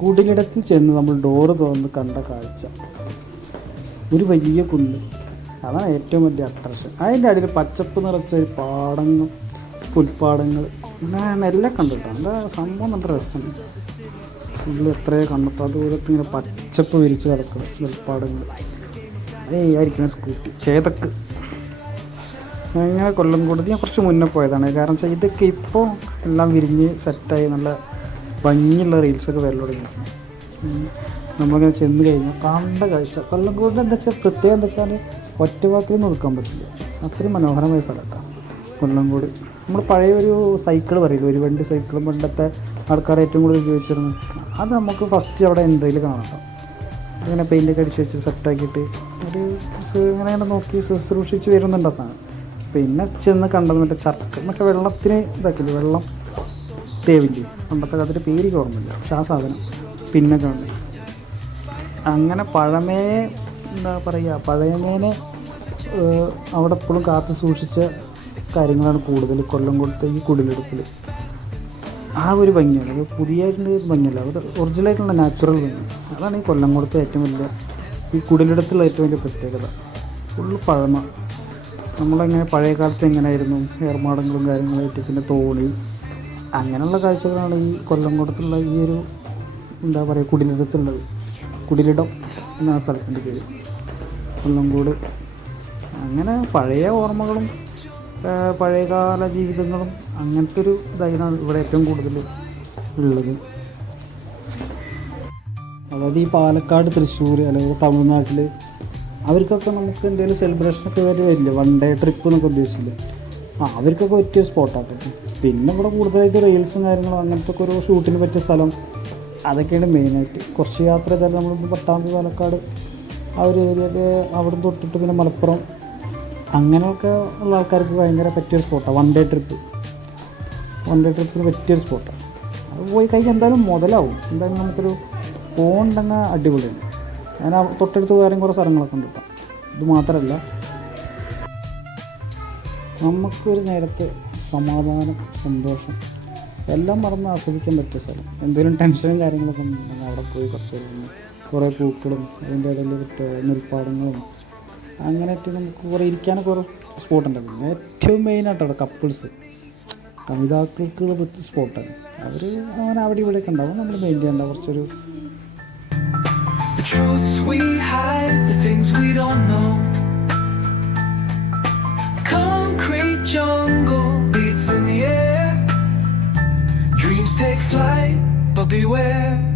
കുടിലിടത്തിൽ ചെന്ന് നമ്മൾ ഡോറ് തുറന്ന് കണ്ട കാഴ്ച ഒരു വലിയ കുന്ന്. അതാണ് ഏറ്റവും വലിയ അട്രാക്ഷൻ. അതിൻ്റെ അടിയിൽ പച്ചപ്പ് നിറച്ച ഒരു പാടങ്ങൾ, പുൽപ്പാടങ്ങൾ, നെല്ലെ കണ്ടിട്ടോ. എൻ്റെ സംഭവം നല്ല രസമുണ്ട്. ഫുള്ള് എത്രയോ കണ്ടപ്പോൾ ആ ദൂരത്ത് ഇങ്ങനെ പച്ചപ്പ് വിരിച്ച് കിടക്കണം നെൽപ്പാടങ്ങൾ. ആയിരിക്കണം സ്കൂട്ടി ചേതക്ക്. അങ്ങനെ കൊല്ലംകോട് ഞാൻ കുറച്ച് മുന്നേ പോയതാണ്. കാരണം വെച്ചാൽ ഇതൊക്കെ ഇപ്പോൾ എല്ലാം വിരിഞ്ഞ് സെറ്റായി നല്ല ഭംഗിയുള്ള റീൽസൊക്കെ വരൽ തുടങ്ങിയിരുന്നു. നമ്മളിങ്ങനെ ചെന്ന് കഴിഞ്ഞാൽ കണ്ട കാഴ്ച കൊല്ലംകോടിൻ്റെ എന്താ വെച്ചാൽ പ്രത്യേകം എന്താ വെച്ചാൽ ഒറ്റ വാക്കിൽ നോക്കാൻ പറ്റില്ല. അത്രയും മനോഹരമായ സ്ഥലമാണ് കൊല്ലംകോട്. നമ്മൾ പഴയ ഒരു സൈക്കിൾ പറയില്ല, ഒരു വണ്ടി സൈക്കിളും പണ്ടത്തെ ആൾക്കാർ ഏറ്റവും കൂടുതൽ ഉപയോഗിച്ചിരുന്നു. അത് നമുക്ക് ഫസ്റ്റ് അവിടെ എൻട്രിയിൽ കാണാം. അങ്ങനെ പെയിൻ്റൊക്കെ അടിച്ച് വെച്ച് സെറ്റാക്കിയിട്ട് ഒരു ഇങ്ങനെ നോക്കി ശുശ്രൂഷിച്ച് വരുന്നുണ്ട് ആ സാധനം. പിന്നെ ചെന്ന് കണ്ടത് മറ്റേ വെള്ളത്തിന് ഇതാക്കില്ല, വെള്ളം തേവില്ലേ, പണ്ടത്തെ കാലത്തിൻ്റെ പേര് ഓർമ്മയില്ല, പക്ഷെ ആ സാധനം പിന്നെ കാണുന്നത്. അങ്ങനെ പഴമയെ എന്താ പറയുക, പഴയമേനെ അവിടെ എപ്പോഴും കാത്തു സൂക്ഷിച്ച കാര്യങ്ങളാണ് കൂടുതൽ കൊല്ലംകോടത്തെ ഈ കുടിലെടുപ്പിൽ. ആ ഒരു ഭംഗിയാണ്, അത് പുതിയതായിട്ടുള്ള ഒരു ഭംഗിയല്ല, അത് ഒറിജിനലായിട്ടുള്ള നാച്ചുറൽ ഭംഗി. അതാണ് ഈ കൊല്ലംകോടത്തെ ഏറ്റവും വലിയ, ഈ കുടിലെടുത്തുള്ള ഏറ്റവും വലിയ പ്രത്യേകത. ഫുള്ള് പഴമ. നമ്മളെങ്ങനെ പഴയ കാലത്ത് എങ്ങനെയായിരുന്നു, ഏർമാടങ്ങളും കാര്യങ്ങളായിട്ട്, പിന്നെ തോണി, അങ്ങനെയുള്ള കാഴ്ചകളാണ് ഈ കൊല്ലംകോടത്തുള്ള ഈ ഒരു എന്താ പറയുക കുടിലിടത്തുള്ളത്. കുടിലിടം എന്നാണ് സ്ഥലത്തിൻ്റെ പേര്, കൊല്ലംകോട്. അങ്ങനെ പഴയ ഓർമ്മകളും പഴയകാല ജീവിതങ്ങളും അങ്ങനത്തെ ഒരു ഇതായിരുന്നു ഇവിടെ ഏറ്റവും കൂടുതൽ ഉള്ളത്. അതായത് ഈ പാലക്കാട്, തൃശ്ശൂർ അല്ലെങ്കിൽ തമിഴ്നാട്ടിൽ അവർക്കൊക്കെ നമുക്ക് എന്തെങ്കിലും സെലിബ്രേഷനൊക്കെ വരില്ല, വൺ ഡേ ട്രിപ്പ് എന്നൊക്കെ ഉദ്ദേശിച്ചില്ല. അവർക്കൊക്കെ പറ്റിയ സ്പോട്ടാണ്. പിന്നെ ഇവിടെ കൂടുതലായിട്ട് റീൽസും കാര്യങ്ങളും അങ്ങനത്തെ ഒക്കെ ഒരു ഷൂട്ടിന് പറ്റിയ സ്ഥലം അതൊക്കെയാണ് മെയിനായിട്ട്. കുറച്ച് യാത്ര ചെയ്താൽ നമ്മൾ പട്ടാമ്പി, പാലക്കാട് ആ ഒരു ഏരിയയിൽ അവിടെ തൊട്ടിട്ട് പിന്നെ മലപ്പുറം അങ്ങനെയൊക്കെ ഉള്ള ആൾക്കാർക്ക് ഭയങ്കര പറ്റിയൊരു സ്പോട്ടാണ് വൺ ഡേ ട്രിപ്പിന് പറ്റിയൊരു സ്പോട്ടാണ്. അത് പോയി കഴിഞ്ഞാൽ എന്തായാലും മുതലാവും. എന്തായാലും നമുക്കൊരു പോകണ്ടെങ്കിൽ അടിപൊളിയാണ്. ഞാൻ തൊട്ടടുത്ത് വേറെയും കുറേ സ്ഥലങ്ങളൊക്കെ ഉണ്ട് കേട്ടോ. ഇത് മാത്രമല്ല, നമുക്കൊരു നേരത്തെ സമാധാനം, സന്തോഷം എല്ലാം മറന്ന് ആസ്വദിക്കാൻ പറ്റിയ സ്ഥലം. എന്തെങ്കിലും ടെൻഷനും കാര്യങ്ങളൊക്കെ ഉണ്ടെങ്കിൽ അവിടെ പോയി കുറച്ച് കുറേ പൂക്കളും അതിൻ്റെ ഇടയിൽ നെൽപ്പാടങ്ങളും അങ്ങനെയായിട്ട് നമുക്ക് കുറേ ഇരിക്കാനൊക്കെ കുറേ സ്പോട്ടുണ്ടാകും. പിന്നെ ഏറ്റവും മെയിനായിട്ടാണ് കപ്പിൾസ്, കവിതാക്കൾക്കുള്ള പറ്റിയ സ്പോട്ടാണ്. അവർ അങ്ങനെ അവിടെ ഇവിടെയൊക്കെ ഉണ്ടാവും. നമ്മൾ മെയിൻ ചെയ്യേണ്ട കുറച്ചൊരു Take flight, but beware.